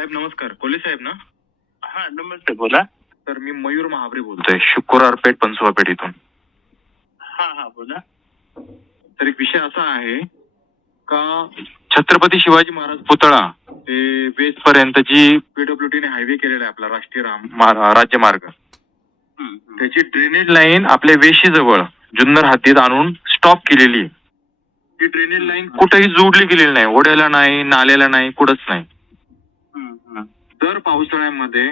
साहेब नमस्कार. कोले साहेब ना? हा नमस्ते बोला. तर मी मयूर महाबरे बोलतोय. शुक्रवार पेठ पंचवा पेठ इथून. हा हा बोला. तर एक विषय असा आहे का छत्रपती शिवाजी महाराज पुतळा ते वेस्ट पर्यंत जी पीडब्ल्यूडी ने हायवे केलेला आहे आपला राष्ट्रीय राज्यमार्ग. त्याची ड्रेनेज लाईन आपल्या वेशी जवळ जुन्नर हद्दीत आणून स्टॉप केलेली आहे. ती ड्रेनेज लाईन कुठेही जोडली गेलेली नाही. ओढ्याला नाही नाल्याला नाही कुठंच नाही. दर पावसाळ्यामध्ये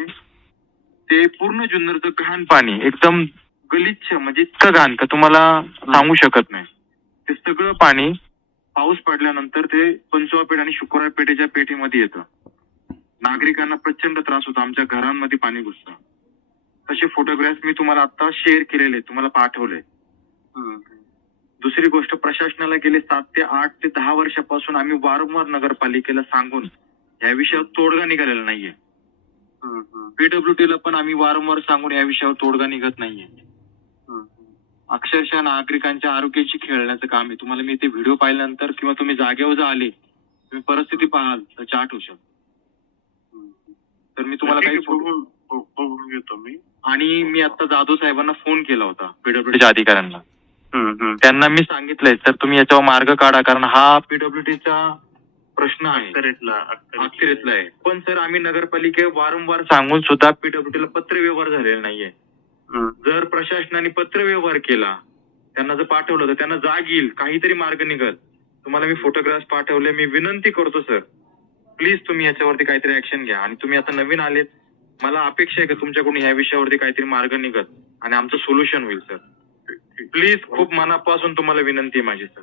ते पूर्ण जुन्नरचं घाण पाणी एकदम गलिच्छ म्हणजे इतकं घाण का तुम्हाला सांगू शकत नाही. ते सगळं पाणी. पाऊस पडल्यानंतर ते पंचवा पेठ आणि शुक्रवार पेठेच्या पेठेमध्ये येतं. नागरिकांना प्रचंड त्रास होतो आमच्या घरांमध्ये पाणी घुसतं. तसे फोटोग्राफ्स मी तुम्हाला आता शेअर केलेले तुम्हाला पाठवले. दुसरी गोष्ट प्रशासनाला गेले सात ते आठ ते दहा वर्षापासून आम्ही वारंवार नगरपालिकेला सांगून या विषयावर तोडगा निघालेला नाहीये. हम्म, हम्म, पीडब्ल्यूडी ला पण आम्ही वारंवार सांगून या विषयावर तोडगा निघत नाहीये. हम्म. अक्षरशः नागरिकांच्या आरोग्याशी खेळण्याचं काम आहे. तुम्हाला मी ते व्हिडिओ पाहिल्यानंतर किंवा तुम्ही जागेवर जर आले तुम्ही परिस्थिती पाहाल तर चाट होऊ शकतो. तर मी तुम्हाला काही बघून घेतो मी. आणि मी आता जाधव साहेबांना फोन केला होता पीडब्ल्यूडीच्या अधिकाऱ्यांना. त्यांना मी सांगितलंय तर तुम्ही याच्यावर मार्ग काढा कारण हा पीडब्ल्यूडीचा प्रश्न आहे. अखेरीतला आहे. पण सर आम्ही नगरपालिके वारंवार सांगून सुद्धा पीडब्ल्यूडीला पत्र व्यवहार झालेला नाहीये. जर प्रशासनाने पत्र व्यवहार केला त्यांना जर पाठवलं तर त्यांना जाग येईल काहीतरी मार्ग निघल. तुम्हाला मी फोटोग्राफ्स पाठवले मी विनंती करतो सर. प्लीज तुम्ही याच्यावरती काहीतरी ऍक्शन घ्या. आणि तुम्ही आता नवीन आलेत मला अपेक्षा आहे की तुमच्याकडून या विषयावरती काहीतरी मार्ग निघत आणि आमचं सोल्युशन होईल सर. प्लीज खूप मनापासून तुम्हाला विनंती आहे माझी सर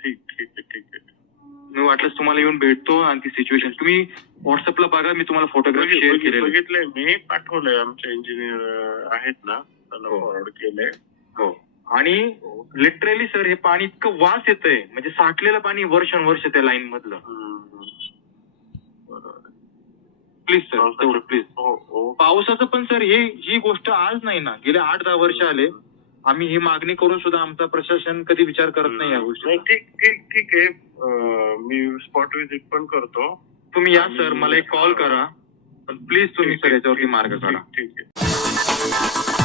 ठीक ठीक आहे ठीक आहे मी वाटलंच तुम्हाला येऊन भेटतो आणि ती सिच्युएशन तुम्ही व्हॉट्सअपला बघा मी तुम्हाला फोटोग्राफ शेअर बघित- केलेले. बघितलंय मी. पाठवलंय आमचे इंजिनियर आहेत ना त्यांना हो. फॉरवर्ड केलंय. हो. आणि लिटरली सर हे पाणी इतकं वास येतंय. म्हणजे साठलेलं पाणी वर्षानुवर्ष त्या लाईन मधलं. हम्म, हम्म. बरोबर. आहे. प्लीज सर तेवढं प्लीज हो हो. पावसाचं पण सर हे ही गोष्ट आज नाही ना. गेले आठ दहा वर्ष आले. आम्ही ही मागणी करून सुद्धा आमचा प्रशासन कधी विचार करत नाही या गोष्टी ठीक ठीक ठीक आहे. मी स्पॉट विजिट पण करतो. तुम्ही या सर मला एक कॉल करा. पण प्लीज तुम्ही सर याच्यावरती मार्ग काढा. ठीक आहे.